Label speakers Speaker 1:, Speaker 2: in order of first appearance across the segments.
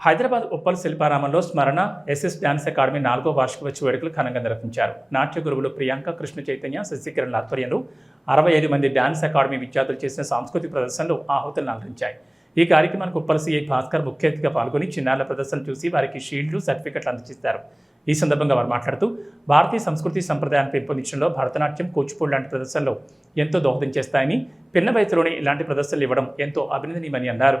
Speaker 1: హైదరాబాద్ ఉప్పల్ శిల్పారామంలో స్మరణ SS dance academy నాలుగో వార్షికోత్సవ వేడుకలు ఘనంగా నిర్వహించారు. నాట్య గురువులు ప్రియాంక కృష్ణ చైతన్య శశికిరణ్ ఆధ్వర్యంలో అరవై ఐదు మంది డ్యాన్స్ అకాడమీ విద్యార్థులు చేసిన సాంస్కృతిక ప్రదర్శనలు ఆహుతులను అలరించాయి ఈ కార్యక్రమానికి ఉప్పల్ సీఐ భాస్కర్ ముఖ్య అతిథిగా పాల్గొని చిన్నారుల ప్రదర్శన చూసి వారికి షీల్డ్లు సర్టిఫికెట్లు అందజేస్తారు ఈ సందర్భంగా వారు మాట్లాడుతూ భారతీయ సంస్కృతి సంప్రదాయాన్ని పెంపొందించడంలో భరతనాట్యం కూచిపూడి లాంటి ప్రదర్శనలు ఎంతో దోహదం చేస్తాయని పిన్న వయసులోనే ఇలాంటి ప్రదర్శనలు ఇవ్వడం ఎంతో అభినందనీయమని అన్నారు.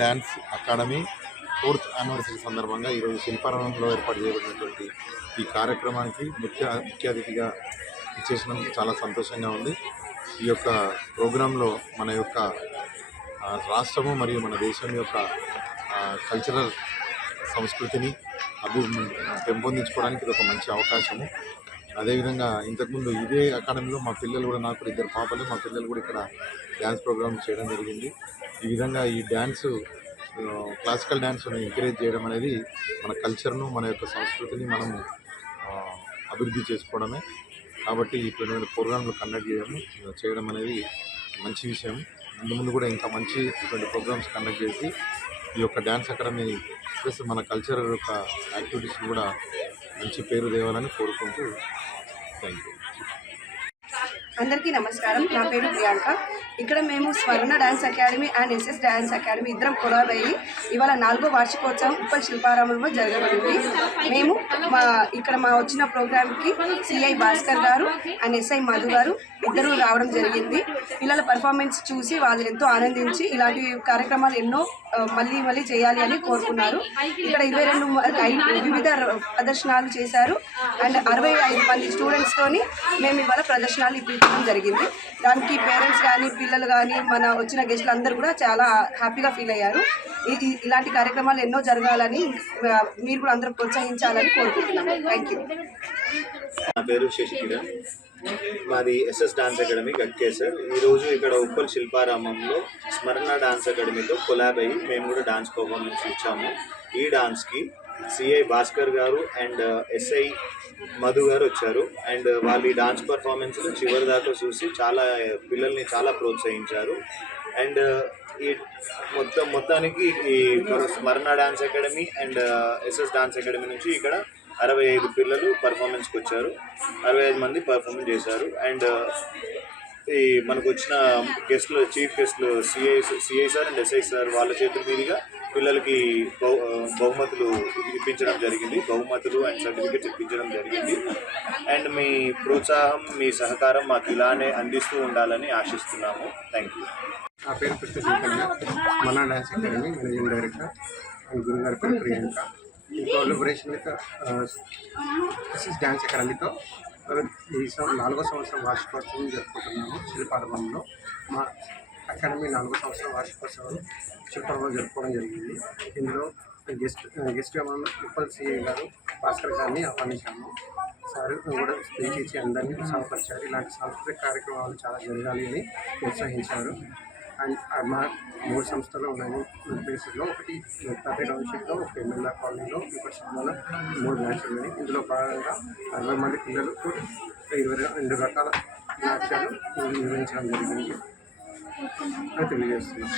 Speaker 2: డ్యాన్స్ అకాడమీ ఫోర్త్ యానివర్సరీ సందర్భంగా ఈరోజు శిల్పారామంలో ఏర్పాటు చేయబడినటువంటి ఈ కార్యక్రమానికి ముఖ్య ముఖ్య అతిథిగా ఇచ్చేసినందుకు చాలా సంతోషంగా ఉంది. ఈ యొక్క ప్రోగ్రాంలో మన యొక్క రాష్ట్రము మరియు మన దేశం యొక్క కల్చరల్ సంస్కృతిని అభి పెంపొందించుకోవడానికి ఇది ఒక మంచి అవకాశము. అదేవిధంగా ఇంతకుముందు ఇదే అకాడమీలో మా పిల్లలు కూడా నాకు ఇద్దరు పాపలు మా పిల్లలు కూడా ఇక్కడ డ్యాన్స్ ప్రోగ్రామ్ చేయడం జరిగింది. ఈ విధంగా ఈ డ్యాన్స్ క్లాసికల్ డ్యాన్స్ను ఎంకరేజ్ చేయడం అనేది మన కల్చర్ను మన యొక్క సంస్కృతిని మనము అభివృద్ధి చేసుకోవడమే. కాబట్టి ఇటువంటి ప్రోగ్రాంలు కండక్ట్ చేయడం చేయడం అనేది మంచి విషయం. ముందు ముందు కూడా ఇంకా మంచి ఇటువంటి ప్రోగ్రామ్స్ కండక్ట్ చేసి ఈ యొక్క డ్యాన్స్ అకాడమీ ప్లస్ మన కల్చర్ యొక్క యాక్టివిటీస్ కూడా మంచి పేరు తేవాలని కోరుకుంటూ థ్యాంక్ యూ
Speaker 3: అందరికీ నమస్కారం. నా పేరు ప్రియాంక. ఇక్కడ మేము Swarna dance academy and SS dance academy ఇద్దరం కొలాబయ్యి ఇవాళ నాలుగో వార్షికోత్సవం ఉప్పల్ శిల్పారామంలో జరగబడింది. మేము మా ఇక్కడ మా వచ్చిన ప్రోగ్రామ్కి సిఐ భాస్కర్ గారు అండ్ ఎస్ఐ మధు గారు ఇద్దరు రావడం జరిగింది. పిల్లల పర్ఫార్మెన్స్ చూసి వాళ్ళు ఎంతో ఆనందించి ఇలాంటి కార్యక్రమాలు ఎన్నో మళ్ళీ మళ్ళీ చేయాలి అని కోరుకున్నారు. ఇక్కడ ఇరవై రెండు వివిధ ర- ప్రదర్శనలు చేశారు. అండ్ అరవై ఐదు మంది స్టూడెంట్స్తోని మేము ఇవాళ ప్రదర్శనలు ఇప్పించడం జరిగింది. దానికి పేరెంట్స్ కానీ పిల్లలు కానీ మన వచ్చిన గెస్టులు అందరూ కూడా చాలా హ్యాపీగా ఫీల్ అయ్యారు. ఇలాంటి కార్యక్రమాలు ఎన్నో జరగాలని మీరు కూడా అందరూ ప్రోత్సహించాలని కోరుకుంటున్నాము. థ్యాంక్ యూ
Speaker 4: నా పేరు శశికిరణ్ మాది ఎస్ఎస్ డాన్స్ అకాడమీ గట్కేసర్ ఈరోజు ఇక్కడ ఉప్పల్ శిల్పారామంలో స్మరణ డాన్స్ అకాడమీతో కొలాబ్ అయ్యి మేము కూడా డాన్స్ పర్ఫార్మెన్స్ ఇచ్చాము. ఈ డాన్స్కి సిఐ భాస్కర్ గారు అండ్ ఎస్ఐ మధు గారు వచ్చారు. అండ్ uh, వాళ్ళ ఈ డాన్స్ పర్ఫార్మెన్స్ చివరి దాకా చూసి చాలా uh, పిల్లల్ని చాలా ప్రోత్సహించారు. అండ్ uh, ఈ మొత్తం మొత్తానికి ఈ Smarana dance academy and SS dance academy నుంచి ఇక్కడ అరవై ఐదు పిల్లలు పర్ఫార్మెన్స్కి వచ్చారు. అరవై ఐదు మంది పర్ఫార్మెన్స్ చేశారు. అండ్ ఈ మనకు వచ్చిన గెస్ట్లు చీఫ్ గెస్ట్లు CI CI sir and SI sir వాళ్ళ చేతుల మీదుగా పిల్లలకి బహు బహుమతులు ఇప్పించడం జరిగింది. బహుమతులు అండ్ సర్టిఫికెట్స్ ఇప్పించడం జరిగింది. అండ్ మీ ప్రోత్సాహం మీ సహకారం మాకు ఇలానే అందిస్తూ ఉండాలని ఆశిస్తున్నాము. థ్యాంక్ యూ
Speaker 5: నా పేరు కృష్ణ చైతన్య. మన dance academy managing director and గురుగారి పేరు ప్రియాంక. ఈ కోలబరేషన్ విత్ ఎస్ఎస్ డ్యాన్స్ అకాడమీతో ఈ నాలుగో సంవత్సరం వార్షికోత్సవం జరుపుకుంటున్నాము. శిల్పారంభంలో. మా అకాడమీ నాలుగో సంవత్సరం వార్షికోత్సవం శిల్పారంలో జరుపుకోవడం జరిగింది. ఇందులో గెస్ట్ గెస్ట్గా మనం ఉప్పల్ సిఐ గారు భాస్కర్ గారిని ఆహ్వానించాము. సార్ కూడా స్పీచ్ ఇచ్చి అందరినీ సహపరిచారు ఇలాంటి సాంస్కృతిక కార్యక్రమాలు చాలా జరగాలి అని ప్రోత్సహించారు. అండ్ మా మూడు సంస్థలు ఉన్నాయి. మూడు ప్లేసుల్లో ఒకటి తాపే టౌన్షిప్లో ఒక ఎమ్మెల్యే కాలనీలో ఇంకోటి సినిమాలో మూడు బ్రాంచ్లు ఉన్నాయి. ఇందులో భాగంగా అరవై మంది పిల్లలకు ఇరవై రెండు రకాల నాట్యాలు నిర్వహించడం జరిగింది. తెలియజేస్తున్నాం